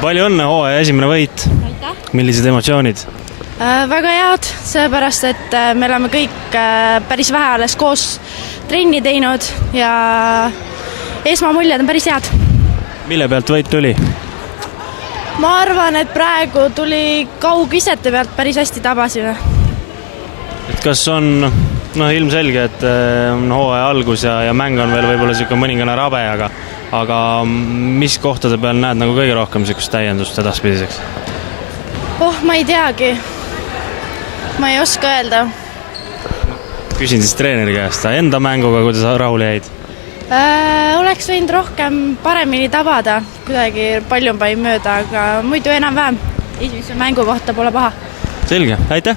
Palju õnne, hooaja esimene võit. Aitäh! Millised emotsioonid? Väga head, sellepärast et me oleme kõik päris vähe alles koos trenni teinud ja esmamuljed on päris head. Mille pealt võit tuli? Ma arvan, et praegu tuli kaugisete pealt päris hästi tabasime. Et kas on ilmselge, et on hooaja algus ja mäng on veel võib-olla selline mõningane rabe, aga mis kohtade peal näed nagu kõige rohkem sellist täiendust edaspidiseks? Ma ei teagi. Ma ei oska öelda. Küsin siis treeneri käest, enda mänguga, kuidas rahule jäid? Oleks võinud rohkem paremini tabada, kuidagi palju panin mööda, aga muidu enam-vähem esimese mängu kohta pole paha. Selge, aitäh!